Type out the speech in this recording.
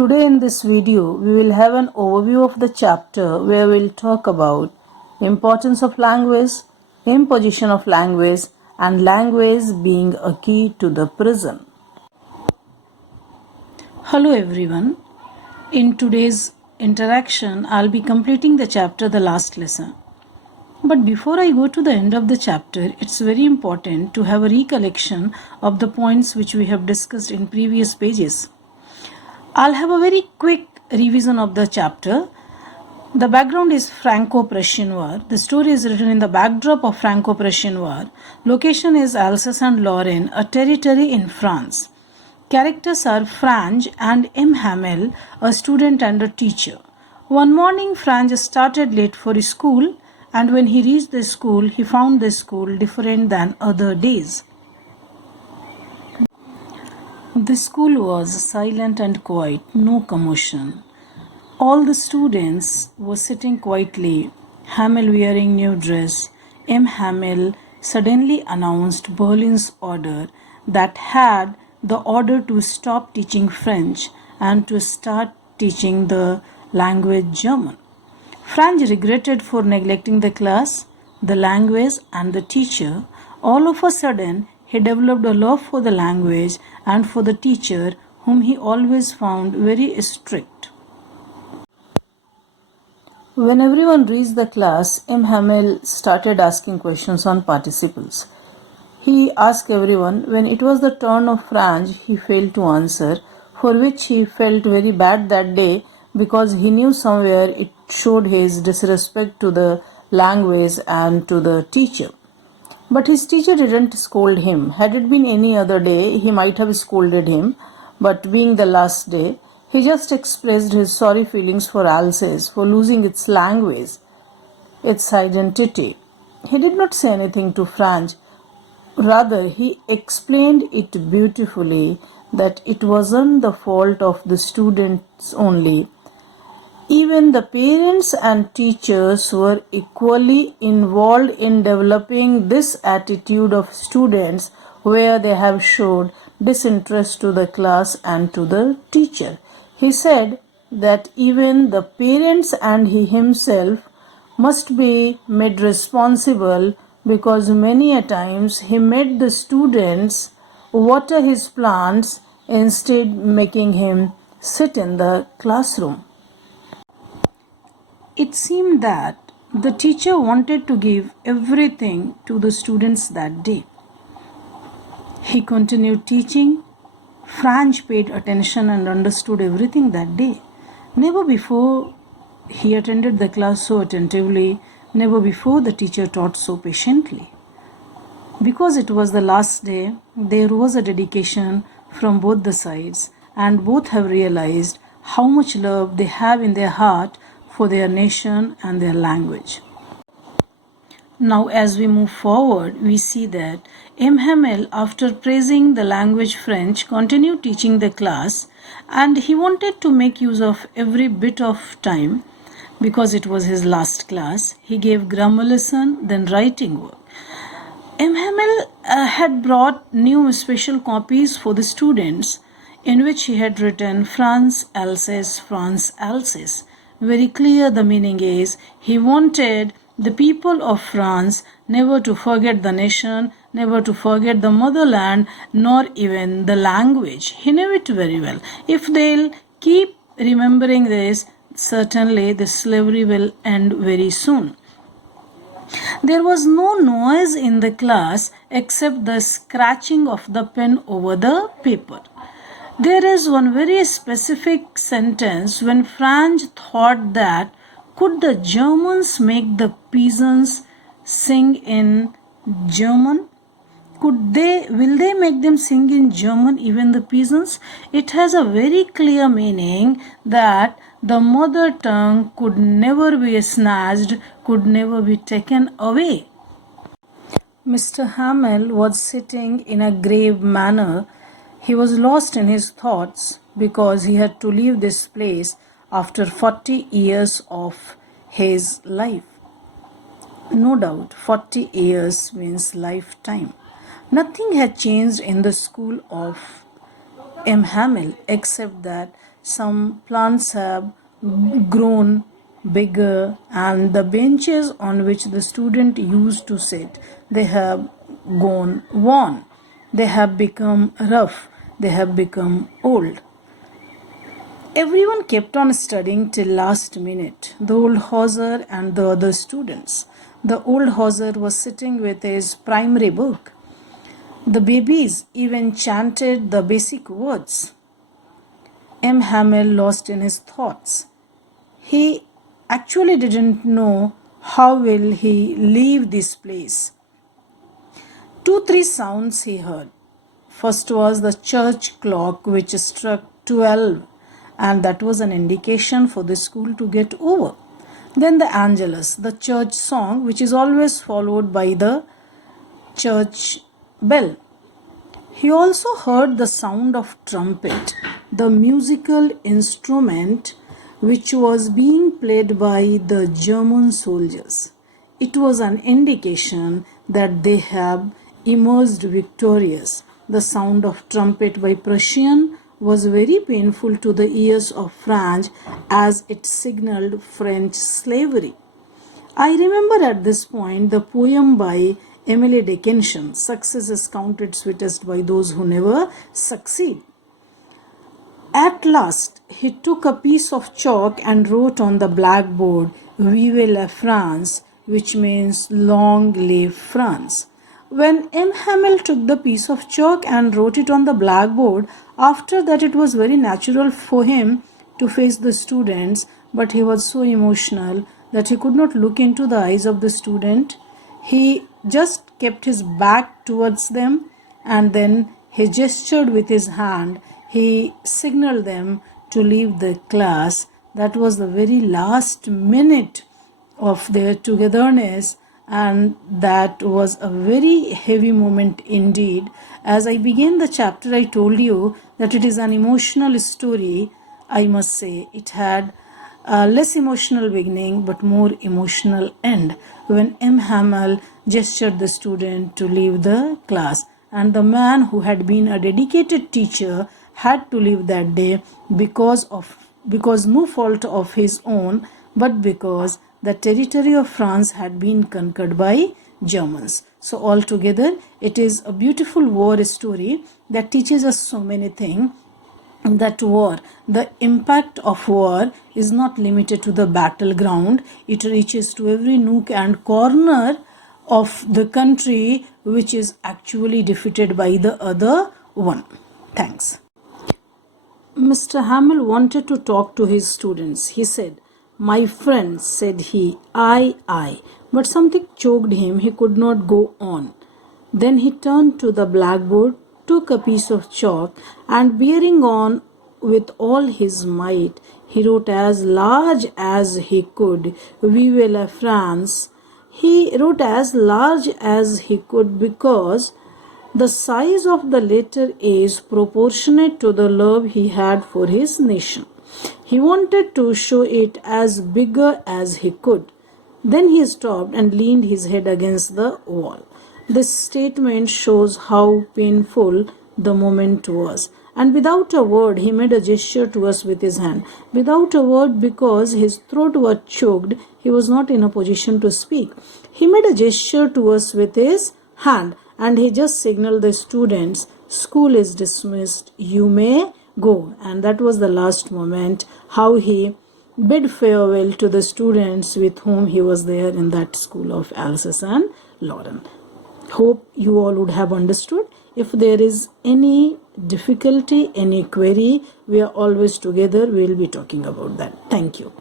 Today in this video, we will have an overview of the chapter where we will talk about importance of language, imposition of language, and language being a key to the prison. Hello everyone. In today's interaction, I'll be completing the chapter The Last Lesson. But before I go to the end of the chapter, it's very important to have a recollection of the points which we have discussed in previous pages. I'll have a very quick revision of the chapter. The background is Franco-Prussian War. The story is written in the backdrop of Franco-Prussian War. Location is Alsace and Lorraine, a territory in France. Characters are Franz and M. Hamel, a student and a teacher. One morning, Franz started late for his school, and when he reached the school, he found the school different than other days. The school was silent and quiet, no commotion. All the students were sitting quietly, Hamel wearing new dress. M. Hamel suddenly announced Berlin's order that had the order to stop teaching French and to start teaching the language German. Franz regretted for neglecting the class, the language and the teacher. All of a sudden, he developed a love for the language and for the teacher, whom he always found very strict. When everyone reached the class, M. Hamel started asking questions on participles. He asked everyone. When it was the turn of Franz, he failed to answer, for which he felt very bad that day because he knew somewhere it showed his disrespect to the language and to the teacher. But his teacher didn't scold him. Had it been any other day, he might have scolded him, but being the last day, he just expressed his sorry feelings for Alsace for losing its language, its identity. He did not say anything to Franz. Rather, he explained it beautifully that it wasn't the fault of the students only. Even the parents and teachers were equally involved in developing this attitude of students where they have showed disinterest to the class and to the teacher. He said that even the parents and he himself must be made responsible because many a times he made the students water his plants instead making him sit in the classroom. It seemed that the teacher wanted to give everything to the students that day. He continued teaching. Franz paid attention and understood everything that day. Never before he attended the class so attentively, never before the teacher taught so patiently. Because it was the last day, there was a dedication from both the sides, and both have realized how much love they have in their heart for their nation and their language. Now, as we move forward, we see that M. Hamel, after praising the language French, continued teaching the class, and he wanted to make use of every bit of time because it was his last class. He gave grammar lesson, then writing work. M. Hamel had brought new special copies for the students in which he had written France, Alsace, France, Alsace. Very clear the meaning is he wanted the people of France never to forget the nation, never to forget the motherland, nor even the language. He knew it very well. If they'll keep remembering this, certainly the slavery will end very soon. There was no noise in the class except the scratching of the pen over the paper. There is one very specific sentence when Franz thought that could the Germans make the peasants sing in German? Will they make them sing in German, even the peasants? It has a very clear meaning that the mother tongue could never be snatched, could never be taken away. Mr. Hamel was sitting in a grave manner. He was lost in his thoughts because he had to leave this place after 40 years of his life. No doubt, 40 years means lifetime. Nothing had changed in the school of M. Hamel except that some plants have grown bigger, and the benches on which the student used to sit, they have gone worn, they have become rough, they have become old. Everyone kept on studying till last minute, the old Hauser and the other students. The old Hauser was sitting with his primary book. The babies even chanted the basic words. M. Hamel lost in his thoughts. He actually didn't know how will he leave this place. 2-3 sounds he heard. First was the church clock which struck 12, and that was an indication for the school to get over. Then the Angelus, the church song, which is always followed by the church bell. He also heard the sound of trumpet, the musical instrument which was being played by the German soldiers. It was an indication that they have emerged victorious. The sound of trumpet by Prussian was very painful to the ears of French as it signaled French slavery. I remember at this point the poem by Emily Dickinson, "Success is counted sweetest by those who never succeed." At last, he took a piece of chalk and wrote on the blackboard, "Vive la France," which means "Long live France." When M. Hamel took the piece of chalk and wrote it on the blackboard, after that it was very natural for him to face the students, but he was so emotional that he could not look into the eyes of the student. He just kept his back towards them, and then he gestured with his hand. He signaled them to leave the class. That was the very last minute of their togetherness, and that was a very heavy moment indeed. As I began the chapter, I told you that it is an emotional story. I must say it had a less emotional beginning but more emotional end when M. Hamel gestured the student to leave the class, and the man who had been a dedicated teacher had to leave that day because no fault of his own, but because the territory of France had been conquered by Germans. So altogether, it is a beautiful war story that teaches us so many things. That war, the impact of war is not limited to the battleground. It reaches to every nook and corner of the country which is actually defeated by the other one. Thanks. Mr. Hamel wanted to talk to his students. He said, "My friends," said he, I. But something choked him. He could not go on. Then he turned to the blackboard, took a piece of chalk, and bearing on with all his might, he wrote as large as he could, "Vive la France." He wrote as large as he could because the size of the letter is proportionate to the love he had for his nation. He wanted to show it as bigger as he could. Then he stopped and leaned his head against the wall. This statement shows how painful the moment was. And without a word, he made a gesture to us with his hand. Without a word, because his throat was choked, he was not in a position to speak. He made a gesture to us with his hand, and he just signaled the students, "School is dismissed, you may go." And that was the last moment, how he bid farewell to the students with whom he was there in that school of Alsace and Lorraine. Hope you all would have understood. If there is any difficulty, any query, we are always together. We will be talking about that. Thank you.